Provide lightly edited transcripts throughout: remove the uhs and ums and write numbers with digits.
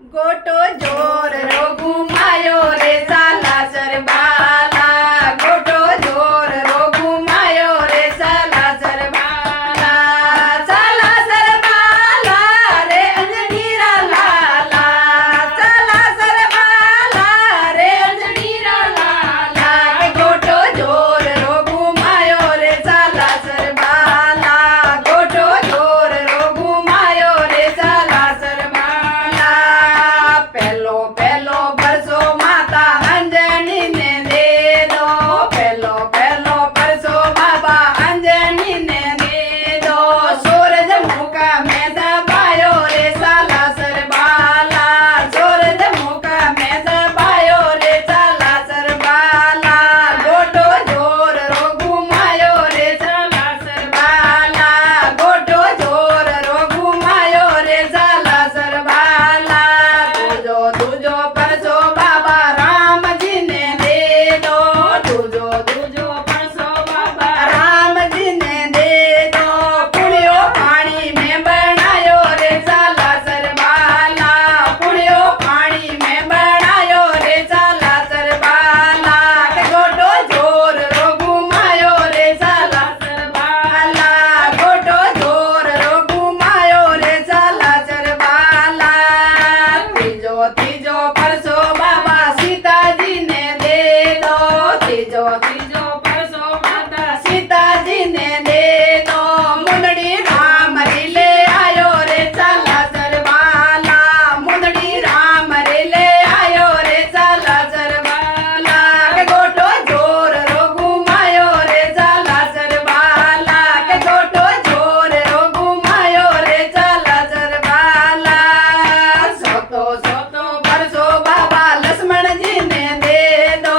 ગોટો જોર રો ઘુમાયો રે સાલાસર બાલા ગોટો જોર રો ઘુમાયો રે સાલાસર બાલા સાલાસર બાલા રે અંજનીરા લાલા સાલાસર બાલા રે અંજનીરા લાલા કે ગોટો જોર રો ઘુમાયો રે સાલાસર બાલા ગોટો જોર રો ઘુમાયો રે સાલાસર બાલા પેલો પેલો પરસો માતા અંજની ને દે દો પેલો પેલો પરસો બાબા અંજની ને દે દો સૂરજ મુકા મેં દબાયો રે સાલાસર બાલા સૂરજ મુકા મેં દબાયો રે સાલાસર બાલા ગોટો જોર રો ઘુમાયો રે સાલાસર બાલા ગોટો જોર રો ઘુમાયો રે સાલાસર બાલા તુજો પરસો બાબા રામજીને દે દો તુજો પરસો બાબા રામજીને દે દો પુણ્યો પાણી મેં બનાયો રે સાલાસર બાલા પુણ્યો પાણી મેં બનાયો રે સાલાસર બાલા કે ગોટો જોર રો ઘુમાયો રે સાલાસર બાલા ગોટો જોર રો ઘુમાયો રે સાલાસર બાલા ત્રીજો પરસો બાબા સીતાજીને દે દો ત્રીજો પરસો માતા સીતાજીને દે દો મુંદડી રામ લે આયો રે સાલાસર બાલા મુંદડી રામ લે આયો રે સાલાસર બાલા કે ગોટો જોર રો ઘુમાયો રે સાલાસર બાલા કે ગોટો જોર રો ઘુમાયો રે સાલાસર બાલા સોતો પરસો બાબા લક્ષ્મણજીને દે દો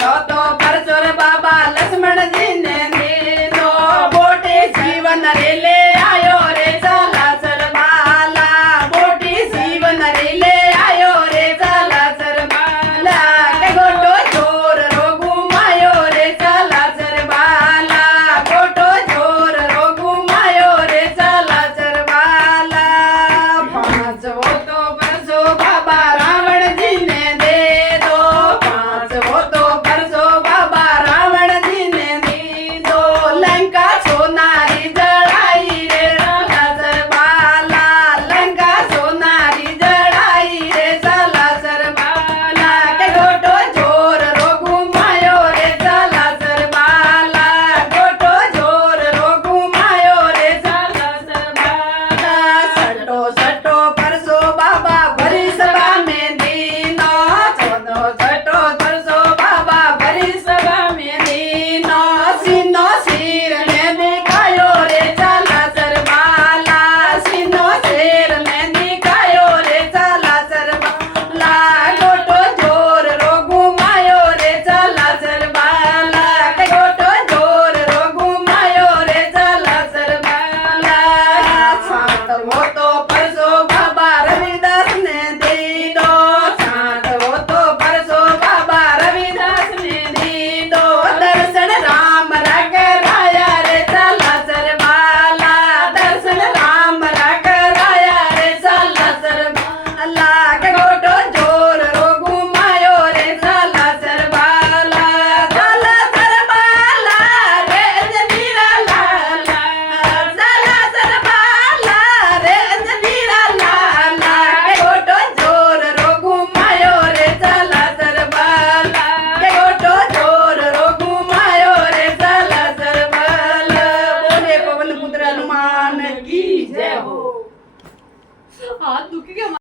સોતો પરસો રે બાબા લક્ષ્મણજીને દે દો બોટે જીવન રે લે આયો રે સાલાસર બાલા બોટે જીવન રે લે આયો રે સાલાસર બાલા કે ગોટો જોર રો ઘુમાયો રે સાલાસર બાલા ગોટો જોર રો ઘુમાયો રે સાલાસર બાલા પાંચવો તો પરસો બાબા રાવણજીને દે દો પાંચવો તો પરસો બાબા રાવણજીને દે દો લંકા સોનારી જડાઈ રે સાલાસર બાલા લંકા સોનારી જડાઈ રે સાલાસર બાલા કે ગોટો જોર રો ઘુમાયો રે સાલાસર બાલા ગોટો જોર રો ઘુમાયો રે સાલાસર બાલા સટો પરસો બાબા ભરી સભા મેં દીનો સટો પરસો બાબા ભરી સભા મેં દીનો સીનો શીર ને દેખાયો રે સાલાસર બાલા સીનો શેર ને દેખાયો રે સાલાસર બાલા ગોટો જોર રો ઘુમાયો રે સાલાસર બાલા કે ગોટો જોર રો ઘુમાયો રે સાલાસર બાલા સાતવો તો પરસો બાબા રવિદાસ ને દે દો સાતવો તો પરસો બાબા રવિદાસ ને દે દો દર્શન રામ કરાયા રે સાલાસર બાલા દર્શન રામ કરાયા રે સાલાસર બાલા કે ગોટો જોર રો ઘુમાયો રે સાલાસર બાલા સાલાસર બાલા રે અંજનીરા લાલા સાલાસર બાલા રે અંજનીરા લાલા કે ગોટો જોર રો ઘુમાયો રે સાલાસર બાલા કે ગોટો જોર રો ઘુમાયો રે સાલાસર બાલા બોલે પવન પુત્ર હનુમાન કી જય હો હાથ દુખી ગયા